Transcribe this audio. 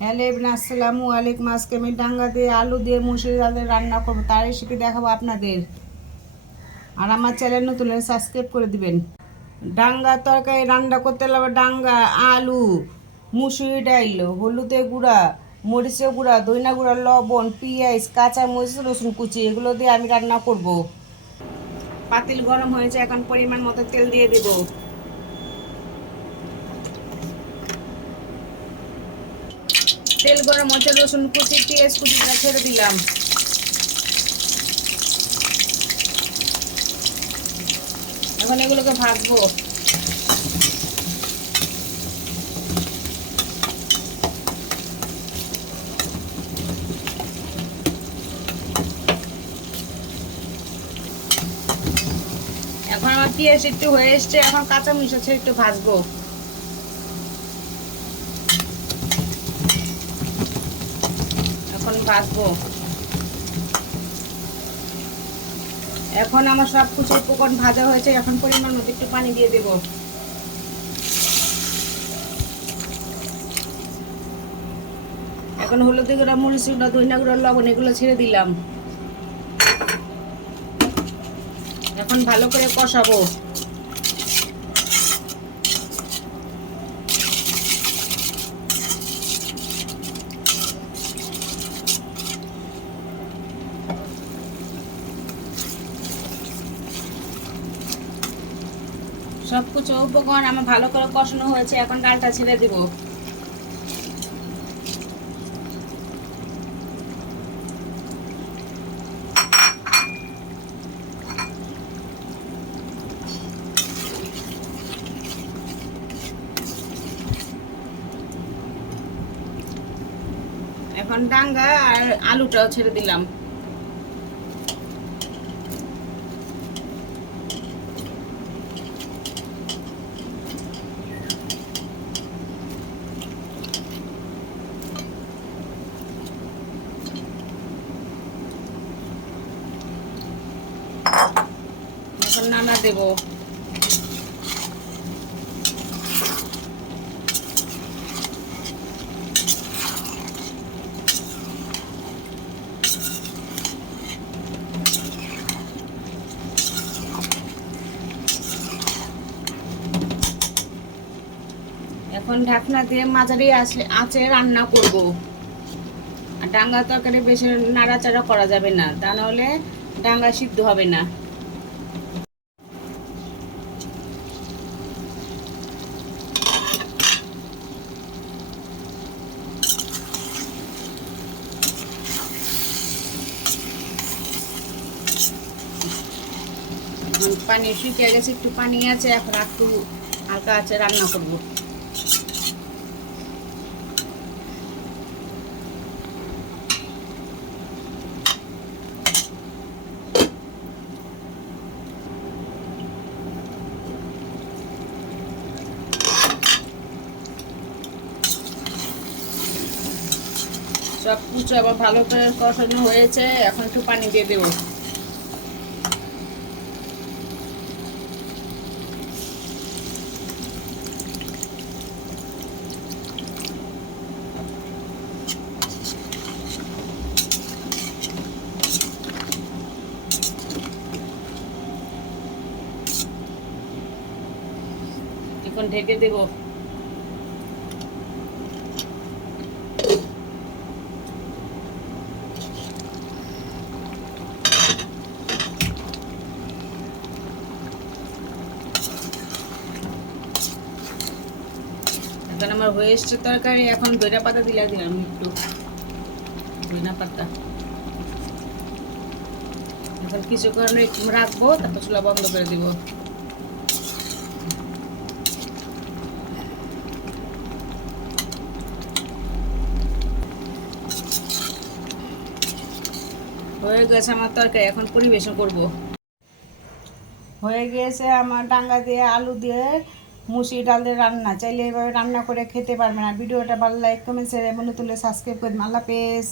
Hello everyone, আসসালামু আলাইকুম। আজকে আমি ডাঙ্গা দিয়ে আলু দিয়ে মুসুরি ডাল দিয়ে রান্না করবো, তার রেসিপি দেখাবো আপনাদের। আর আমার চ্যানেল নতুন হলে সাবস্ক্রাইব করে দিবেন। ডাঙ্গা তরকারি রান্না করতে লাগবে ডাঙ্গা, আলু, মুসুরি ডাইল, হলুদের গুঁড়া, মরিচের গুঁড়া, ধনিয়া গুঁড়া, লবণ, পেঁয়াজ, কাঁচা মরিচ, রসুন কুচি, এগুলো দিয়ে আমি রান্না করব। পাতিল গরম হয়েছে, এখন পরিমাণ মতো তেল দিয়ে দেবো। তেল গরম হচ্ছে, রসুন কুচি, পেঁয়াজ কুচিটা ছেড়ে দিলাম। এখন এগুলোকে ভাজবো। এখন আমার পেঁয়াজ একটু হয়ে এসছে, এখন কাঁচা মরিচ আছে একটু ভাজবো। এখন ভাজবো। এখন আমার সব কিছু উপকরণ ভাজা হয়েছে, এখন পরিমাণ মতো একটু পানি দিয়ে দেব। এখন হলুদ গুঁড়া, মরিচ গুঁড়া, ধনিয়া গুঁড়া, লবণ এগুলো ছেড়ে দিলাম। এখন ভালো করে কষাবো। সবকিছু উপকরণ আমার ভালো করে কষানো হয়েছে, এখন ডালটা ছেড়ে দিব। এখন ডাঙ্গা আর আলুটাও ছেড়ে দিলাম। এখন নাড়া দেব। এখন ঢাকনা দিয়ে মাঝারি আঁচে রান্না করব। আর ডাঙ্গা তরকারি বেশি নাড়াচাড়া করা যাবে না, তা নাহলে ডাঙ্গা সিদ্ধ হবে না। এখন পানি শুকিয়ে গেছে, একটু পানি আছে, এখন একটু হালকা আছে রান্না করব। সব কিছু আবার ভালো করে কষানো হয়েছে, এখন একটু পানি দিয়ে দেবো। এখন ঢেকে দেবো। এখন আমার হয়ে এসছে তরকারি, এখন ধনিয়া পাতা দিলাম একটু ধনিয়া পাতা। এখন কিছুক্ষণ রাখবো, তারপর চুলা বন্ধ করে দিব। হয়ে গেছে আমার তরকারি, এখন পরিবেশন করব। হয়ে গিয়েছে আমার ডাঙ্গা দিয়ে আলু দিয়ে মুসুরি ডাল দিয়ে রান্না। চাইলে এভাবে রান্না করে খেতে পারবেন। আর ভিডিওটা ভালো লাইক কমেন্ট শেয়ার এবং তুলে সাবস্ক্রাইব করে দিন। আল্লাহ হাফেজ।